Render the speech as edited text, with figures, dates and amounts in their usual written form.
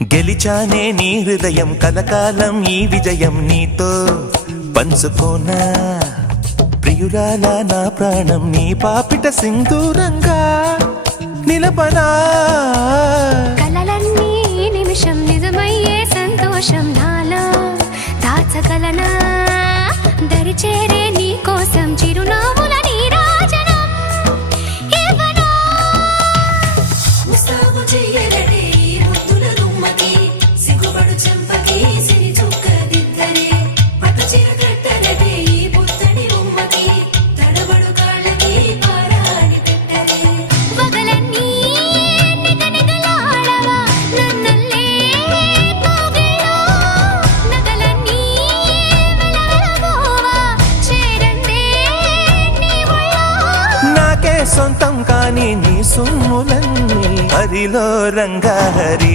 గెలిచానే నీ హృదయం కలకాలం ఈ విజయం నీతో పంచుకోనా ప్రియురాల నా ప్రాణం నీ పాపిట సింధూరంగా నిలపనా కలలన్నీ నిమిషం నిజమయ్యే సంతోషం నాలో దాచగలనా దరిచేరే నీ కోసం చిరునవ్వుల నీరాజనం ఇవ్వనా ముస్తాబు చెయ్యలడే ఈ ముద్దుల గుమ్మకి సిగ్గుపడు చెంపకి సిరి చుక్కదిద్దరే పట్టు చీర కట్టలడే ఈ పుత్తడి బొమ్మకి తడబడు కాళ్ళకి పారాని పెట్టరే వగలన్నీ నిగనిగలాడవా నన్నల్లే కోగిలో నగలన్నీ వెలవెలబోవా చేరందే నీ ఒళ్ళో నాకే సొంతం కాని నీ సొమ్ములన్నీ హరిలో రంగా హరి